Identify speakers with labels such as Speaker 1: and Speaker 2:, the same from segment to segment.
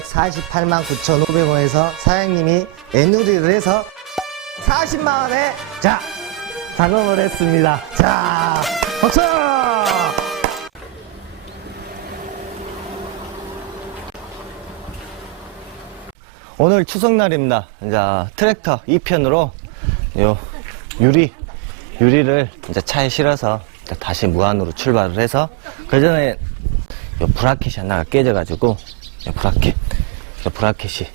Speaker 1: 148만 9,500원에서 사장님이 애누리를 해서 40만 원에 자 작업을 했습니다. 자 박수! 오늘 추석날입니다. 이제 트랙터 2편으로 요 유리 유리를 이제 차에 실어서 다시 무한으로 출발을 해서 그 전에 요 브라켓이 하나가 깨져가지고 요 브라켓 요 브라켓이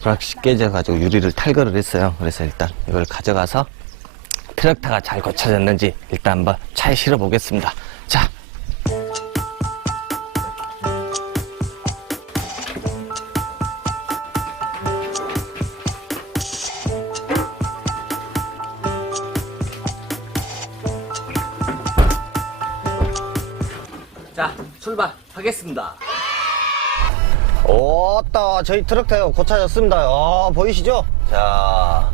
Speaker 1: 브라켓이 깨져가지고 유리를 탈거를 했어요. 그래서 일단 이걸 가져가서 트랙터가 잘 고쳐졌는지 일단 한번 차에 실어 보겠습니다. 자. 자, 출발하겠습니다. 오따, 저희 트럭터가 고쳐졌습니다. 어, 보이시죠? 자,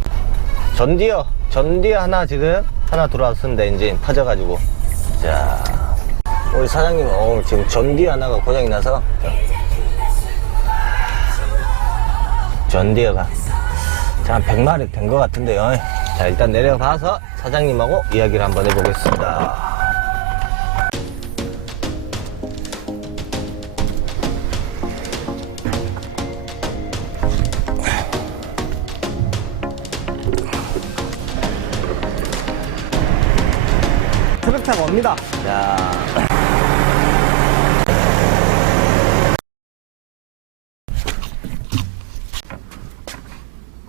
Speaker 1: 전디어, 전디어 하나 지금 하나 들어왔습니다. 엔진 터져가지고. 자, 우리 사장님, 어, 지금 전디어 하나가 고장이 나서. 전디어가. 자, 한 100마리 된 것 같은데요. 자, 일단 내려가서 사장님하고 이야기를 한번 해보겠습니다. 트럭타가 옵니다. 자.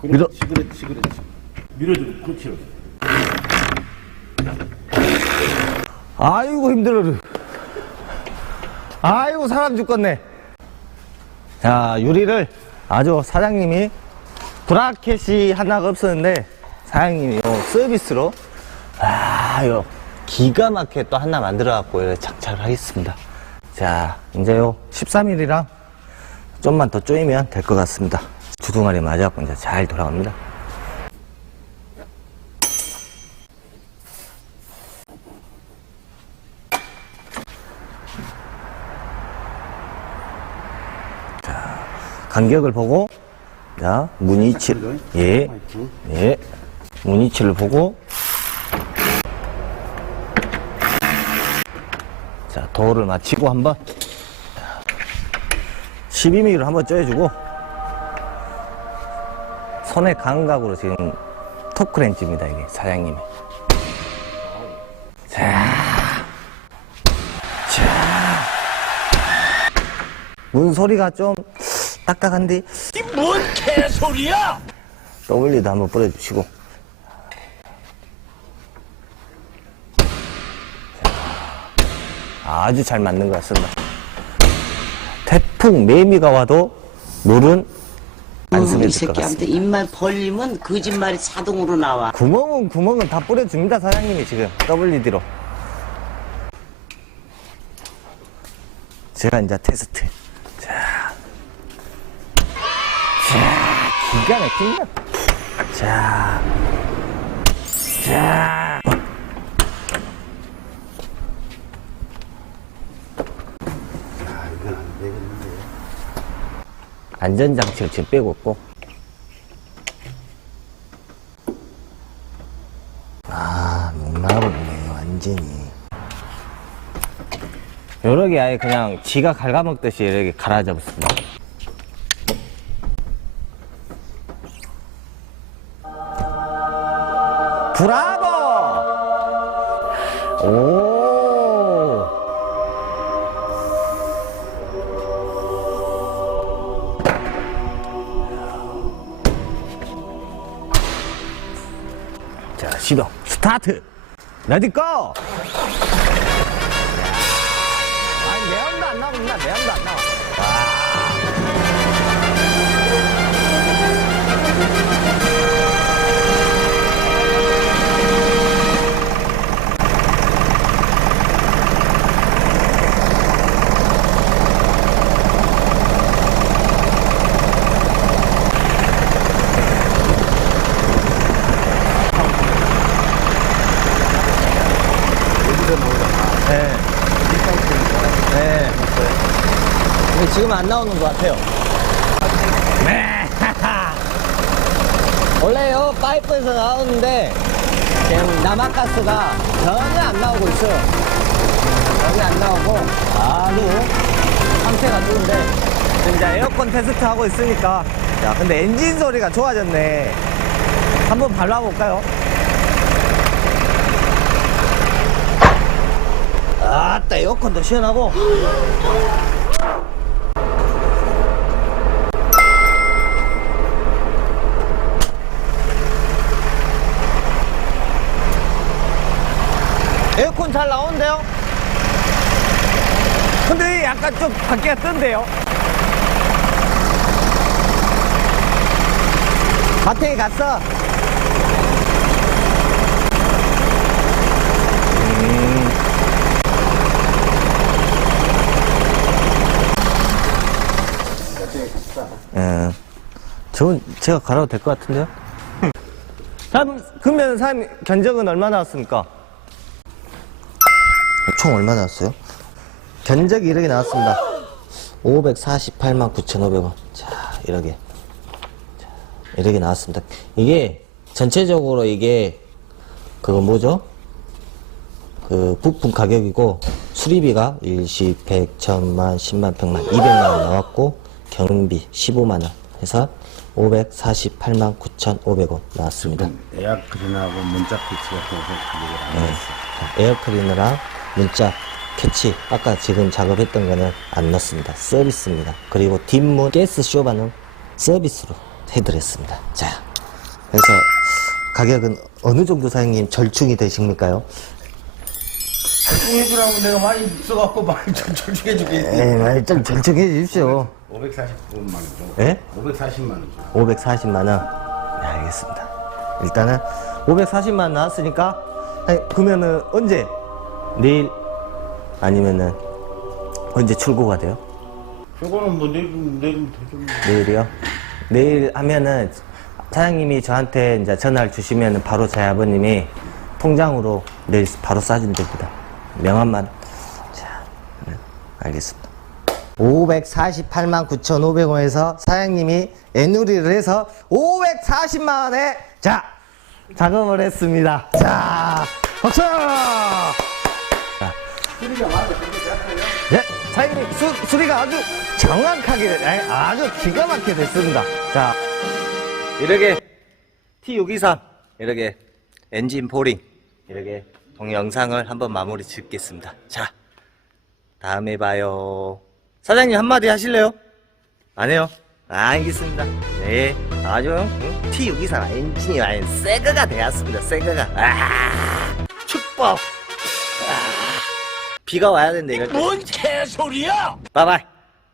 Speaker 1: 밀어.
Speaker 2: 그렇지 그렇지 그렇지 밀어주고 그렇지
Speaker 1: 아이고 힘들어. 아이고 사람 죽겠네. 자 유리를 아주 사장님이 브라켓이 하나가 없었는데 사장님이 요 서비스로 아 요 기가 막히게 또 하나 만들어 갖고 이렇게 장착을 하겠습니다. 자 이제 요 13mm랑 좀만 더 조이면 될 것 같습니다. 주둥아리 맞아갖고 이제 잘 돌아갑니다. 간격을 보고 자 무늬칠 예, 예 무늬칠을 보고 도를 맞추고 한번 12mm로 한번 쪼여주고 손의 감각으로 지금 토크렌치입니다 이게. 사장님의 자, 자. 문 소리가 좀 딱딱한데?
Speaker 2: 뭔 개소리야?
Speaker 1: W도 한번 뿌려주시고. 아주 잘 맞는 것 같습니다. 태풍 매미가 와도 물은
Speaker 3: 안이
Speaker 1: 스며들 것 같습니다.
Speaker 3: 새끼한테 입만 벌리면 거짓말이 자동으로 나와.
Speaker 1: 구멍은 구멍은 다 뿌려줍니다 사장님이 지금 WD로. 제가 이제 테스트. 자, 자 기가 막힙니다. 자, 자. 안전장치를 지금 빼고 있고. 아, 목마르네, 완전히. 개 아예 그냥 지가 갉아먹듯이 이렇게 갈아 잡았습니다. 브라보! 오! 시동, 스타트! 레디 고! 아니, 내음도 안 나옵니다. 내음도 안 나와. 네. 네. 근데 지금 안 나오는 것 같아요. 원래요 파이프에서 나오는데 지금 남아가스가 전혀 안 나오고 있어요. 전혀 안 나오고 아주 상태가 좋은데 지금 이제 에어컨 테스트 하고 있으니까 야 근데 엔진 소리가 좋아졌네. 한번 발라볼까요? 아따 에어컨도 시원하고 에어컨 잘 나오는데요? 근데 약간 좀 밖에 뜬데요? 마탱이 갔어. 저, 제가 갈아도 될 것 같은데요? 다음, 그러면 사장님 견적은 얼마 나왔습니까? 총 얼마 나왔어요? 견적이 이렇게 나왔습니다. 548만 9,500원. 자, 이렇게. 자, 이렇게 나왔습니다. 이게 전체적으로 이게 그거 뭐죠? 그 부품 가격이고 수리비가 일시 100, 1000만, 10만, 100만, 200만 원 나왔고 경비 15만 원 해서 548만 9,500원 나왔습니다.
Speaker 2: 에어크린하고 문자 가격이 안
Speaker 1: 네. 자, 에어클리너랑 문짝 캐치 아까 지금 작업했던 거는 안 넣습니다 서비스입니다 그리고 뒷문 가스 쇼바는 서비스로 해드렸습니다 자 그래서 가격은 어느 정도 사장님 절충이 되십니까요?
Speaker 2: 해주라고 내가 많이 써갖고 많이 절충해주게
Speaker 1: 에이 많이 좀 절충해 주십시오
Speaker 2: 540만 원 정도
Speaker 1: 예?
Speaker 2: 540만 원 정도
Speaker 1: 540만 원 네 알겠습니다 일단은 540만 원 나왔으니까 아니, 그러면은 언제 내일 아니면은 언제 출고가 돼요?
Speaker 2: 그거는 뭐 내일 내일 되죠 뭐.
Speaker 1: 내일이요? 내일 하면은 사장님이 저한테 이제 전화를 주시면은 바로 저희 아버님이 통장으로 내일 바로 싸주면 됩니다. 명함만. 자, 네, 알겠습니다. 548만 9,500원에서 사장님이 애누리를 해서 540만 원에 자, 작업을 했습니다. 자, 박수! 자, 네, 사장님 수, 수리가 아주 정확하게 아니, 아주 기가 막히게 됐습니다. 자, 이렇게 T623 이렇게 엔진 보링 이렇게 동영상을 한번 마무리 짓겠습니다. 자, 다음에 봐요. 사장님 한마디 하실래요? 안 해요? 아, 알겠습니다. 네, 아주 응? T623 엔진이 아닌 새거가 되었습니다. 새거가. 아, 축복. 아, 비가 와야 되는데 이거.
Speaker 2: 뭔 개소리야!
Speaker 1: 바이바이.